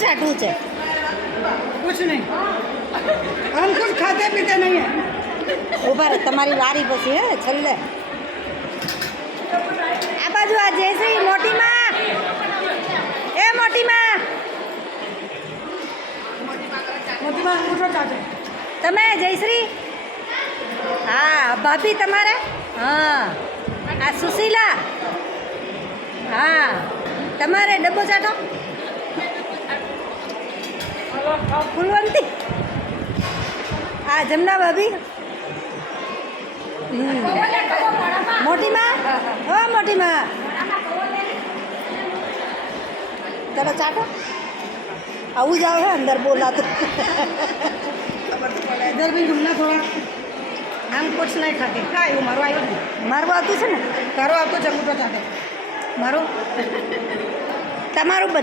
चाटू है? कुछ नहीं, हम कुछ खाते पीते नहीं है। उभा तमारी वारी पछी है छेल्ले आ बाजू आ जयश्री मोटी माँ ए मोटी माँ मोटी माँ अंगूठो चाटे। तमे जयश्री हाँ भाभी तमारे हाँ आ सुशीला हाँ तमारे डब्बो चाटो फूलवंती आ जमना भाभी मोटी माँ ओ मोटी माँ चलो चाटो आऊ जाओ है अंदर बोला तो इधर भी घूमना थोड़ा, हम कुछ नहीं खाते। क्या आयु मारो आयु मारवा आतुं छे ने तारो आपको अंगूठो चाटे। मारो तमाરું બધા